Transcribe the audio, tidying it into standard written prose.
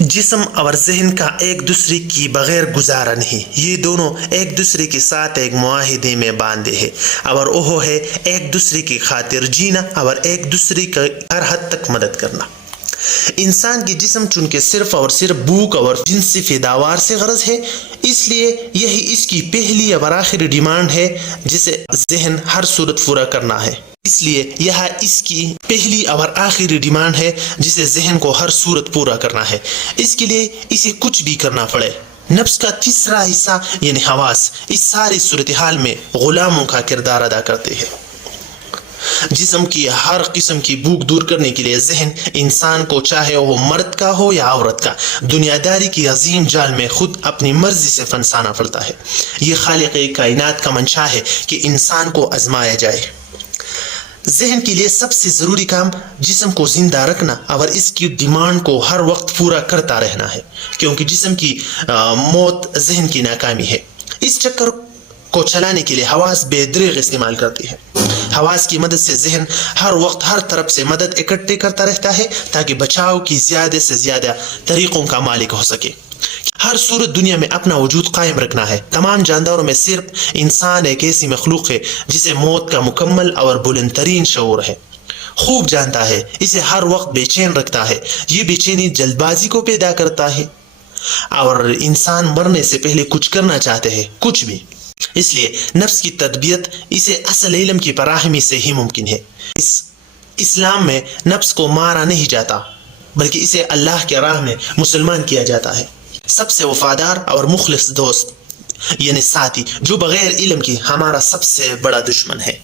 جسم اور ذہن کا ایک دوسرے کی بغیر گزارا نہیں، یہ دونوں ایک دوسرے کے ساتھ ایک معاہدے میں باندھے ہیں، اور وہ ہے ایک دوسرے کی خاطر جینا اور ایک دوسرے کا ہر حد تک مدد کرنا۔ انسان کی جسم چونکہ صرف اور صرف بھوک اور جنسی پیداوار سے غرض ہے، اس لیے یہی اس کی پہلی اور آخری ڈیمانڈ ہے جسے ذہن ہر صورت پورا کرنا ہے۔ اس لیے یہ اس کی پہلی اور آخری ڈیمانڈ ہے جسے ذہن کو ہر صورت پورا کرنا ہے، اس کے لیے اسے کچھ بھی کرنا پڑے۔ نفس کا تیسرا حصہ یعنی حواس اس ساری صورتحال میں غلاموں کا کردار ادا کرتے ہیں۔ جسم کی ہر قسم کی بھوک دور کرنے کے لیے ذہن انسان کو چاہے وہ مرد کا ہو یا عورت کا، دنیا داری کی عظیم جال میں خود اپنی مرضی سے پھنسانا پڑتا ہے۔ یہ خالق کائنات کا منشا ہے کہ انسان کو آزمایا جائے۔ ذہن کے لیے سب سے ضروری کام جسم کو زندہ رکھنا اور اس کی ڈیمانڈ کو ہر وقت پورا کرتا رہنا ہے، کیونکہ جسم کی موت ذہن کی ناکامی ہے۔ اس چکر کو چلانے کے لیے حواس بے دریغ استعمال کرتی ہے۔ حواس کی مدد سے ذہن ہر وقت ہر طرف سے مدد اکٹھے کرتا رہتا ہے تاکہ بچاؤ کی زیادہ سے زیادہ طریقوں کا مالک ہو سکے۔ ہر صورت دنیا میں اپنا وجود قائم رکھنا ہے۔ تمام جانداروں میں صرف انسان ایک ایسی مخلوق ہے جسے موت کا مکمل اور بلند ترین شعور ہے۔ خوب جانتا ہے، اسے ہر وقت بے چین رکھتا ہے۔ یہ بے چینی جلد بازی کو پیدا کرتا ہے اور انسان مرنے سے پہلے کچھ کرنا چاہتے ہیں، کچھ بھی۔ اس لیے نفس کی تربیت اسے اصل علم کی فراہمی سے ہی ممکن ہے۔ اسلام میں نفس کو مارا نہیں جاتا بلکہ اسے اللہ کی راہ میں مسلمان کیا جاتا ہے۔ سب سے وفادار اور مخلص دوست یعنی ساتھی جو بغیر علم کی ہمارا سب سے بڑا دشمن ہے۔